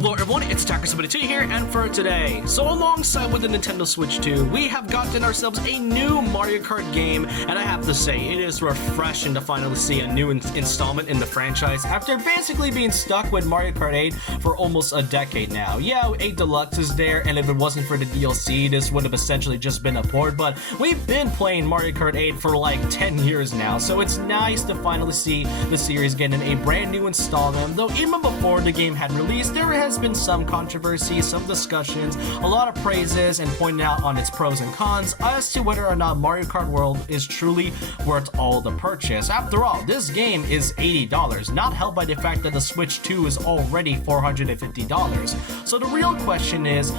Hello everyone, it's Attacker72 here, and for today, so alongside with the Nintendo Switch 2, we have gotten ourselves a new Mario Kart game, and I have to say, it is refreshing to finally see a new installment in the franchise after basically being stuck with Mario Kart 8 for almost a decade now. Yeah, 8 Deluxe is there, and if it wasn't for the DLC, this would have essentially just been a port, but we've been playing Mario Kart 8 for like 10 years now, so it's nice to finally see the series getting a brand new installment, though even before the game had released, there has been some controversy, some discussions, a lot of praises, and pointing out on its pros and cons as to whether or not Mario Kart World is truly worth all the purchase. After all, this game is $80, not helped by the fact that the Switch 2 is already $450. So the real question is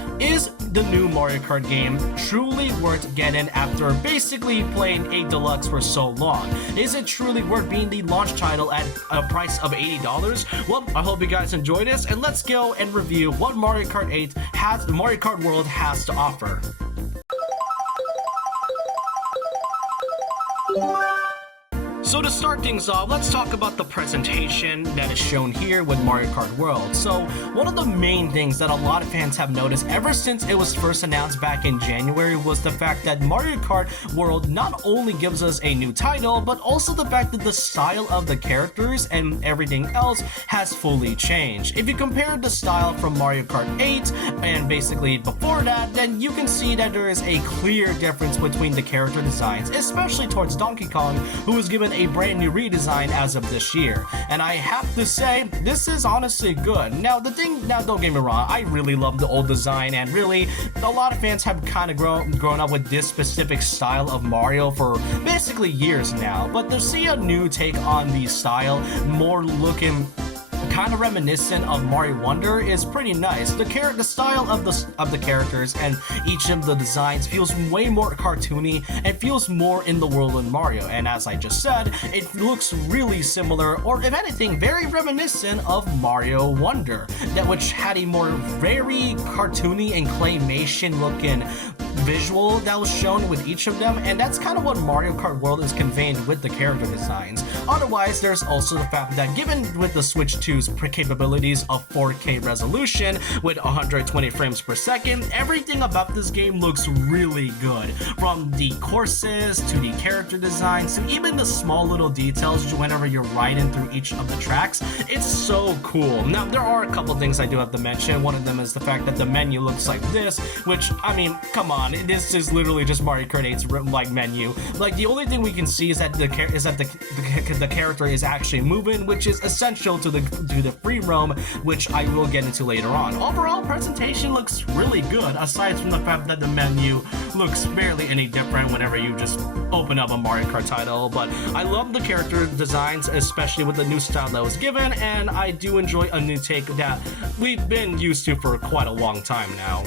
the new Mario Kart game truly worth getting after basically playing 8 Deluxe for so long? Is it truly worth being the launch title at a price of $80? Well, I hope you guys enjoy this, and let's go and review what Mario Kart 8 has, the Mario Kart World has to offer. So to start things off, let's talk about the presentation that is shown here with Mario Kart World. So one of the main things that a lot of fans have noticed ever since it was first announced back in January was the fact that Mario Kart World not only gives us a new title, but also the fact that the style of the characters and everything else has fully changed. If you compare the style from Mario Kart 8 and basically before that, then you can see that there is a clear difference between the character designs, especially towards Donkey Kong, who was given a brand new redesign as of this year, and I have to say this is honestly good. Now don't get me wrong, I really love the old design, and really a lot of fans have kind of grown up with this specific style of Mario for basically years now, but to see a new take on the style, more looking kind of reminiscent of Mario Wonder, is pretty nice. The style of the characters and each of the designs feels way more cartoony and feels more in the world of Mario, and as I just said, it looks really similar, or if anything, very reminiscent of Mario Wonder, which had a more very cartoony and claymation looking visual that was shown with each of them, and that's kind of what Mario Kart World is conveying with the character designs. Otherwise, there's also the fact that given with the Switch 2's capabilities of 4K resolution with 120 frames per second, everything about this game looks really good. From the courses to the character designs to even the small little details whenever you're riding through each of the tracks, it's so cool. Now, there are a couple things I do have to mention. One of them is the fact that the menu looks like this, which, I mean, come on, this is literally just Mario Kart 8's like menu. Like, the only thing we can see is that the character is actually moving, which is essential to the free roam, which I will get into later on. Overall, presentation looks really good, aside from the fact that the menu looks barely any different whenever you just open up a Mario Kart title, but I love the character designs, especially with the new style that was given, and I do enjoy a new take that we've been used to for quite a long time now.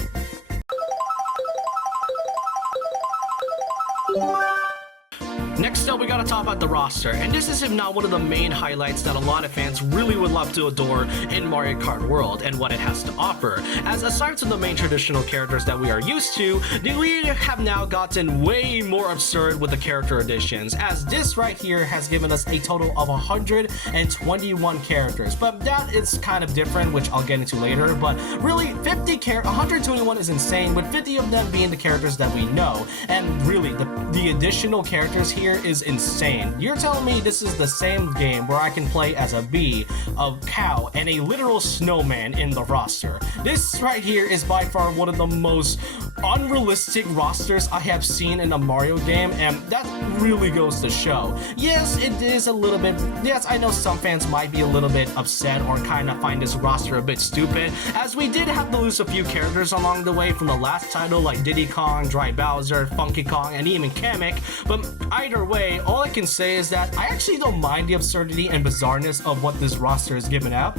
Next up, we gotta talk about the roster, and this is if not one of the main highlights that a lot of fans really would love to adore in Mario Kart World and what it has to offer. As aside from the main traditional characters that we are used to, we have now gotten way more absurd with the character additions, as this right here has given us a total of 121 characters, but that is kind of different, which I'll get into later, but really 121 is insane, with 50 of them being the characters that we know, and really the additional characters here is insane. You're telling me this is the same game where I can play as a bee, a cow, and a literal snowman in the roster? This right here is by far one of the most unrealistic rosters I have seen in a Mario game, and that really goes to show. Yes, it is a little bit, yes, I know some fans might be a little bit upset or kind of find this roster a bit stupid, as we did have to lose a few characters along the way from the last title, like Diddy Kong, Dry Bowser, Funky Kong, and even Kamek, but either way, all I can say is that I actually don't mind the absurdity and bizarreness of what this roster is giving out.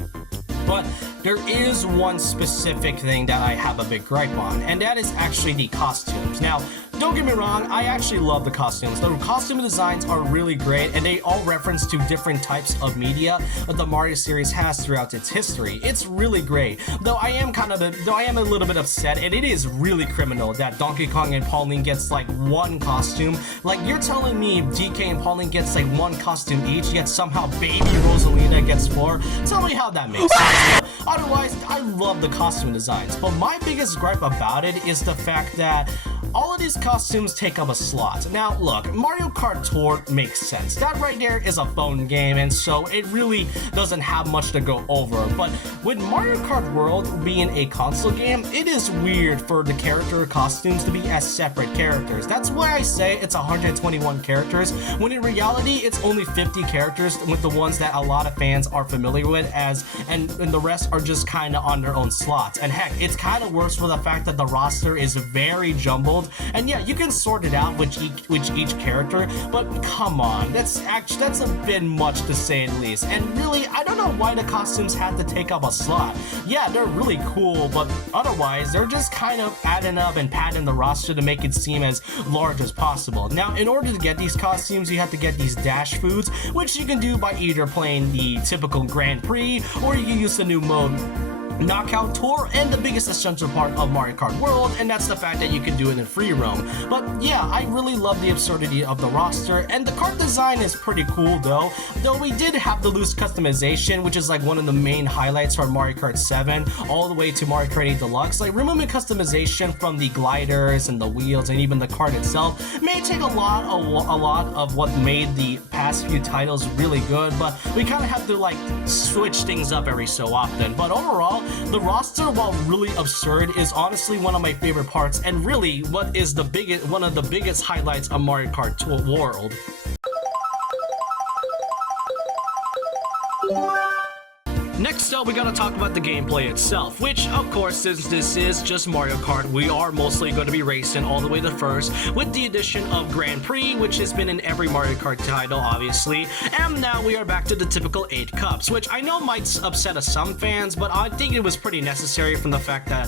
But there is one specific thing that I have a big gripe on, and that is actually the costumes. Now, don't get me wrong, I actually love the costumes. The costume designs are really great, and they all reference to different types of media that the Mario series has throughout its history. It's really great. Though I am a little bit upset, and it is really criminal that Donkey Kong and Pauline gets like one costume. Like, you're telling me DK and Pauline gets like one costume each, yet somehow Baby Rosalina gets four? Tell me how that makes sense. otherwise, I love the costume designs. But my biggest gripe about it is the fact that all of these costumes take up a slot. Now, look, Mario Kart Tour makes sense. That right there is a phone game, and so it really doesn't have much to go over. But with Mario Kart World being a console game, it is weird for the character costumes to be as separate characters. That's why I say it's 121 characters, when in reality, it's only 50 characters with the ones that a lot of fans are familiar with, and the rest are just kind of on their own slots. And heck, it's kind of worse for the fact that the roster is very jumbled. And yeah, you can sort it out with each character, but come on, that's a bit much to say the least. And really, I don't know why the costumes had to take up a slot. Yeah, they're really cool, but otherwise, they're just kind of adding up and padding the roster to make it seem as large as possible. Now, in order to get these costumes, you have to get these dash foods, which you can do by either playing the typical Grand Prix, or you can use the new mode Knockout Tour, and the biggest essential part of Mario Kart World, and that's the fact that you can do it in free roam. But yeah, I really love the absurdity of the roster, and the kart design is pretty cool though we did have the loose customization, which is like one of the main highlights from Mario Kart 7 all the way to Mario Kart 8 Deluxe. Like, removing customization from the gliders and the wheels and even the kart itself may take a lot of what made the past few titles really good, but we kind of have to like switch things up every so often. But overall, the roster, while really absurd, is honestly one of my favorite parts, and really what is one of the biggest highlights of Mario Kart World. Next up, we gotta talk about the gameplay itself, which, of course, since this is just Mario Kart, we are mostly going to be racing all the way to first, with the addition of Grand Prix, which has been in every Mario Kart title, obviously, and now we are back to the typical 8 cups, which I know might upset some fans, but I think it was pretty necessary from the fact that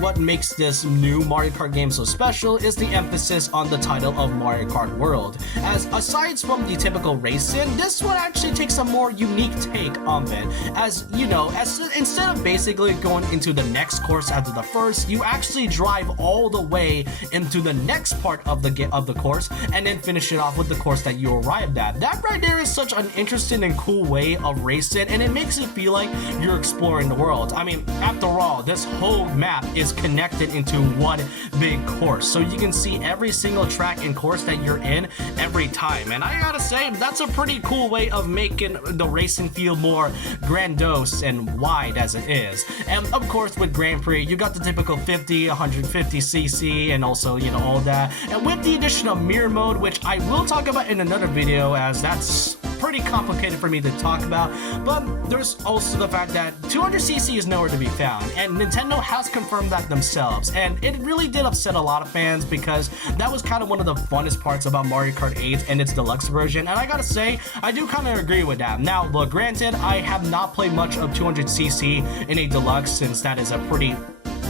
what makes this new Mario Kart game so special is the emphasis on the title of Mario Kart World, as aside from the typical racing, this one actually takes a more unique take on it. As you know, instead of basically going into the next course after the first, you actually drive all the way into the next part of the course and then finish it off with the course that you arrived at. That right there is such an interesting and cool way of racing, and it makes it feel like you're exploring the world. I mean, after all, this whole map is connected into one big course, so you can see every single track and course that you're in every time. And I gotta say, that's a pretty cool way of making the racing feel more grandiose and wide as it is. And of course, with Grand Prix, you got the typical 50, 150cc, and also, you know, all that. And with the addition of mirror mode, which I will talk about in another video, as that's pretty complicated for me to talk about, but there's also the fact that 200cc is nowhere to be found, and Nintendo has confirmed that themselves, and it really did upset a lot of fans because that was kind of one of the funnest parts about Mario Kart 8 and its deluxe version, and I gotta say, I do kind of agree with that. Now, look, granted, I have not played much of 200cc in a deluxe, since that is a pretty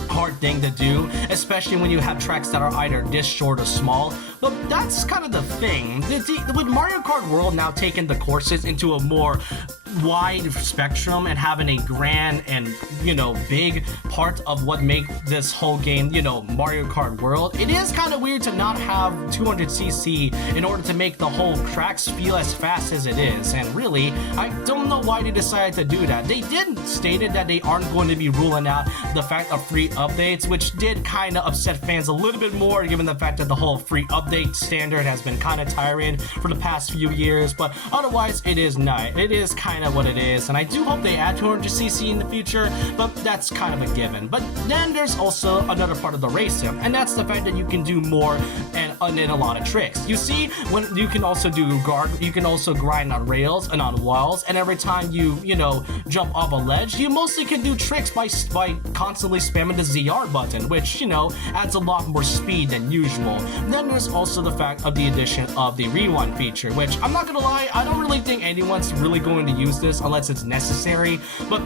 hard thing to do, especially when you have tracks that are either this short or small. But that's kind of the thing. With Mario Kart World now taking the courses into a more wide spectrum and having a grand and, you know, big part of what make this whole game, you know, Mario Kart World, it is kind of weird to not have 200cc in order to make the whole tracks feel as fast as it is. And really, I don't know why they decided to do that. They did stated that they aren't going to be ruling out the fact of free updates, which did kind of upset fans a little bit more, given the fact that the whole free update standard has been kind of tiring for the past few years. But otherwise, it is not. It is kind of what it is, and I do hope they add 200cc in the future, but that's kind of a given. But then there's also another part of the race sim, and that's the fact that you can do more and a lot of tricks. You see, when you can also grind on rails and on walls, and every time you know, jump off a ledge, you mostly can do tricks by constantly spamming the ZR button, which, you know, adds a lot more speed than usual. Then there's also the fact of the addition of the rewind feature, which I'm not gonna lie, I don't really think anyone's really going to use this unless it's necessary, but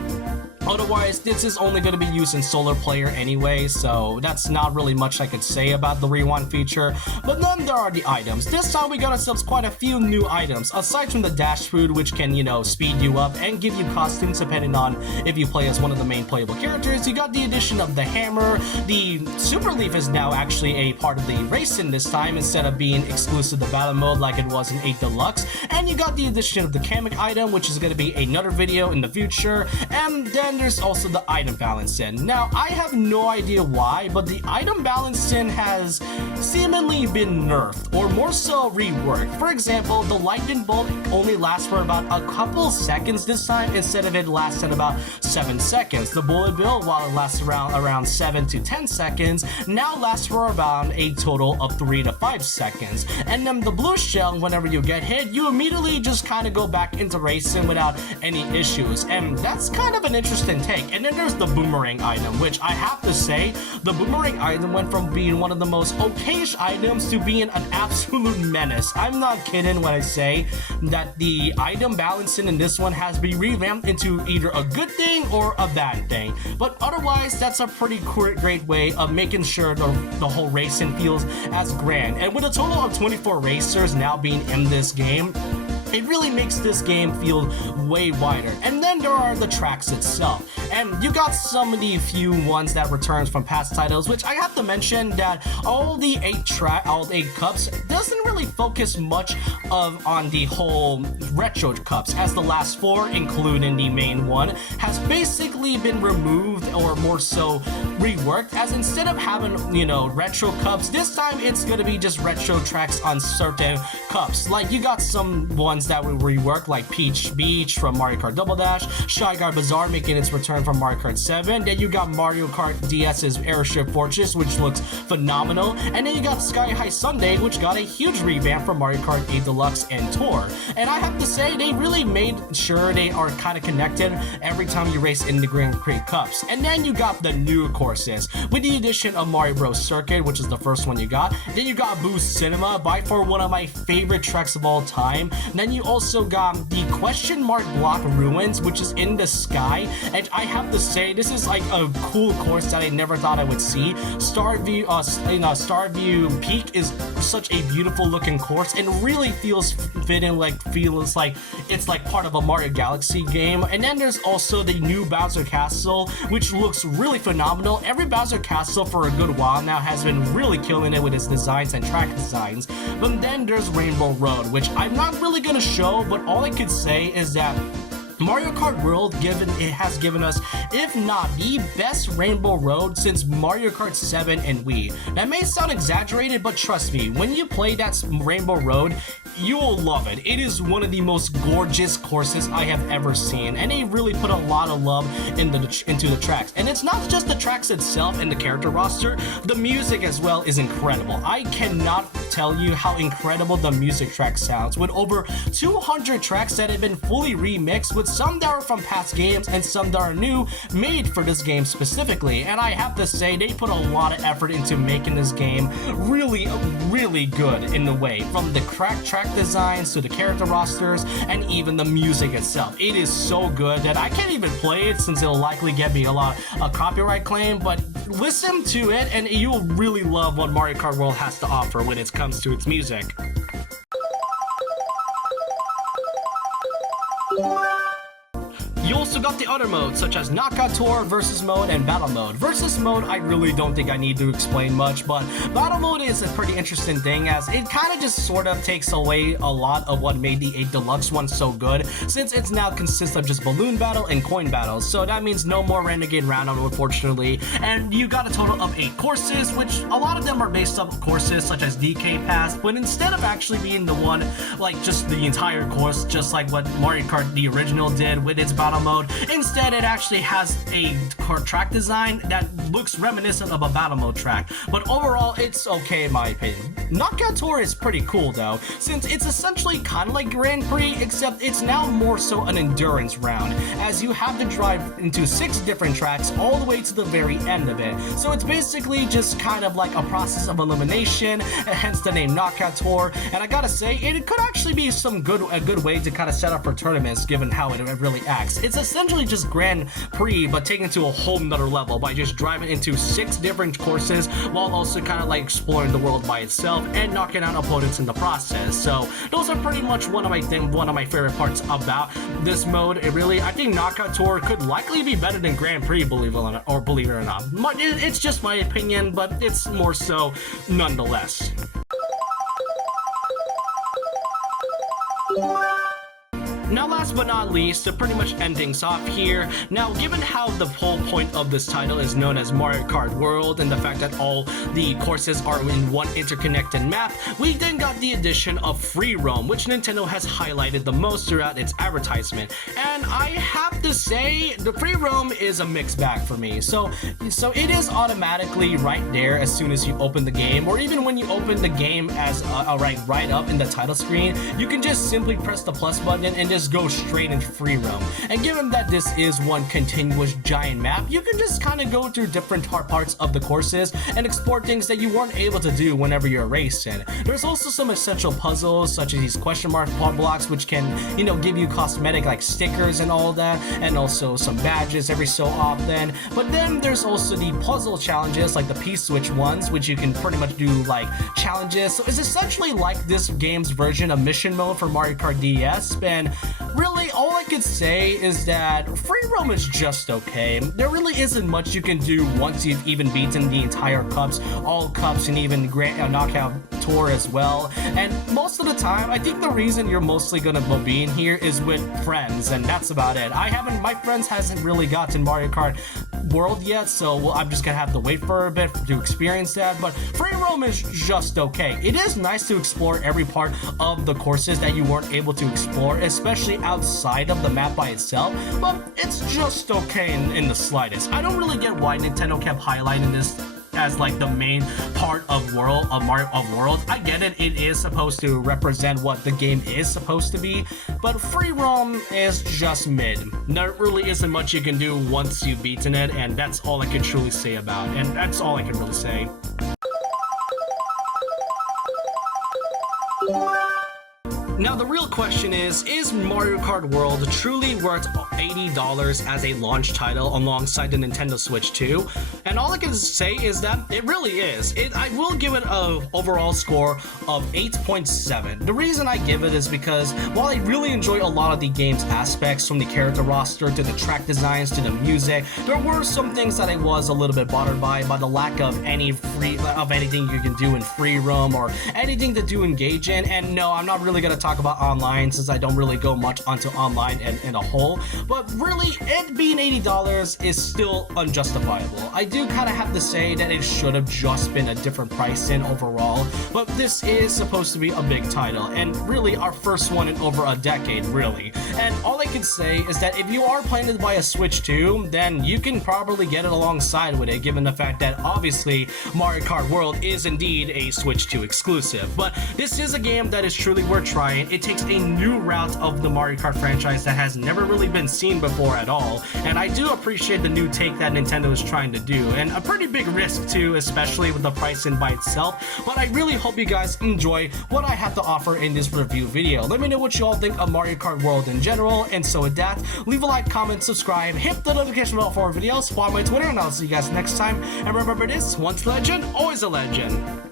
otherwise, this is only going to be used in Solar Player anyway, so that's not really much I could say about the rewind feature. But then there are the items. This time we got ourselves quite a few new items, aside from the dash food, which can, you know, speed you up and give you costumes depending on if you play as one of the main playable characters. You got the addition of the hammer. The Super Leaf is now actually a part of the racing this time, instead of being exclusive to battle mode like it was in 8 Deluxe. And you got the addition of the Kamek item, which is going to be another video in the future. And then there's also the item balancing. Now, I have no idea why, but the item balancing has seemingly been nerfed, or more so reworked. For example, the lightning bolt only lasts for about a couple seconds this time instead of it lasting about 7 seconds. The bullet bill, while it lasts around 7 to 10 seconds, now lasts for about a total of 3 to 5 seconds. And then the blue shell, whenever you get hit, you immediately just kind of go back into racing without any issues. And that's kind of an interesting take. And then there's the boomerang item, which I have to say, the boomerang item went from being one of the most okayish items to being an absolute menace. I'm not kidding when I say that the item balancing in this one has been revamped into either a good thing or a bad thing. But otherwise, that's a pretty great way of making sure the whole racing feels as grand. And with a total of 24 racers now being in this game, it really makes this game feel way wider. And then there are the tracks itself. And you got some of the few ones that returns from past titles, which I have to mention that all the 8 cups doesn't really focus much on the whole retro cups, as the last 4, including the main one, has basically been removed or more so reworked, as instead of having, retro cups, this time it's gonna be just retro tracks on certain cups. Like, you got some ones that were reworked, like Peach Beach from Mario Kart Double Dash, Shy Guy Bazaar making its return from Mario Kart 7, then you got Mario Kart DS's Airship Fortress, which looks phenomenal, and then you got Sky High Sundae, which got a huge revamp from Mario Kart 8 Deluxe and Tour. And I have to say, they really made sure they are kind of connected every time you race in the Grand Prix Cups. And then you got the new courses, with the addition of Mario Bros. Circuit, which is the first one you got. Then you got Boost Cinema, by far one of my favorite tracks of all time. And then you also got the question mark block ruins, which is in the sky, and I have to say, this is like a cool course that I never thought I would see. Starview Peak is such a beautiful looking course and really feels like it's like part of a Mario Galaxy game. And then there's also the new Bowser Castle, which looks really phenomenal. Every Bowser Castle for a good while now has been really killing it with its designs and track designs. But then there's Rainbow Road, which I'm not really gonna show, but all I could say is that Mario Kart World has given us, if not the best Rainbow Road since Mario Kart 7 and Wii. That may sound exaggerated, but trust me, when you play that Rainbow Road, you will love it. It is one of the most gorgeous courses I have ever seen, and they really put a lot of love into the tracks. And it's not just the tracks itself and the character roster, the music as well is incredible. I cannot tell you how incredible the music track sounds, with over 200 tracks that have been fully remixed, with some that are from past games and some that are new, made for this game specifically. And I have to say, they put a lot of effort into making this game really, really good in the way, from the track designs to the character rosters and even the music itself. It is so good that I can't even play it since it'll likely get me a copyright claim, but listen to it and you'll really love what Mario Kart World has to offer when it comes to its music. You also got the other modes, such as Knockout Tour, Versus Mode, and Battle Mode. Versus Mode, I really don't think I need to explain much, but Battle Mode is a pretty interesting thing, as it kind of just sort of takes away a lot of what made the 8 Deluxe one so good, since it now consists of just Balloon Battle and Coin Battles, so that means no more Renegade Roundup, unfortunately. And you got a total of 8 courses, which a lot of them are based off of courses such as DK Pass, but instead of actually being the one, like just the entire course, just like what Mario Kart the original did with its Battle Mode, instead it actually has a track design that looks reminiscent of a Battle Mode track. But overall, it's okay in my opinion. Knockout Tour is pretty cool though, since it's essentially kind of like Grand Prix, except it's now more so an endurance round, as you have to drive into 6 different tracks all the way to the very end of it. So it's basically just kind of like a process of elimination, hence the name Knockout Tour. And I gotta say, it could actually be a good way to kind of set up for tournaments, given how it really acts. It's essentially just Grand Prix, but taken to a whole nother level by just driving into 6 different courses while also kind of like exploring the world by itself and knocking out opponents in the process. So those are pretty much one of my favorite parts about this mode. I think Knockout Tour could likely be better than Grand Prix, believe it or not. It's just my opinion, but it's more so nonetheless. Now last but not least, to pretty much end things off here, now given how the whole point of this title is known as Mario Kart World and the fact that all the courses are in one interconnected map, we then got the addition of free roam, which Nintendo has highlighted the most throughout its advertisement. And I have to say, the free roam is a mixed bag for me. So it is automatically right there as soon as you open the game, or even when you open the game as right up in the title screen, you can just simply press the plus button and just go straight into free roam. And given that this is one continuous giant map, you can just kind of go through different parts of the courses and explore things that you weren't able to do whenever you're racing. There's also some essential puzzles such as these question mark blocks, which can, you know, give you cosmetic like stickers and all that, and also some badges every so often. But then there's also the puzzle challenges like the P-switch ones, which you can pretty much do like challenges. So it's essentially like this game's version of mission mode for Mario Kart DS. And really all I could say is that free roam is just okay. There really isn't much you can do once you've even beaten the entire cups, all cups, and even knockout tour as well. And most of the time, I think the reason you're mostly gonna be in here is with friends, and that's about it. My friends hasn't really gotten Mario Kart World yet, so I'm just gonna have to wait for a bit to experience that. But free roam is just okay. It is nice to explore every part of the courses that you weren't able to explore, especially outside of the map by itself, but it's just okay in the slightest. I don't really get why Nintendo kept highlighting this as like the main part of World. I get it, it is supposed to represent what the game is supposed to be, but free roam is just mid. There really isn't much you can do once you've beaten it, and that's all I can truly say about it, and that's all I can really say. Now the real question is Mario Kart World truly worth $80 as a launch title alongside the Nintendo Switch 2? And all I can say is that it really is. I will give it an overall score of 8.7. The reason I give it is because while I really enjoy a lot of the game's aspects, from the character roster to the track designs to the music, there were some things that I was a little bit bothered by the lack of anything you can do in free roam or anything to do engage in. And no, I'm not really gonna talk about online since I don't really go much onto online in a whole, but really it being $80 is still unjustifiable. I do kind of have to say that it should have just been a different pricing overall, but this is supposed to be a big title and really our first one in over a decade, really. And all I can say is that if you are planning to buy a Switch 2, then you can probably get it alongside with it, given the fact that obviously Mario Kart World is indeed a Switch 2 exclusive. But this is a game that is truly worth trying. It takes a new route of the Mario Kart franchise that has never really been seen before at all, and I do appreciate the new take that Nintendo is trying to do, and a pretty big risk too, especially with the pricing by itself. But I really hope you guys enjoy what I have to offer in this review video. Let me know what you all think of Mario Kart World in general, and so with that, leave a like, comment, subscribe, hit the notification bell for more videos, follow my Twitter, and I'll see you guys next time. And remember this, once a legend, always a legend.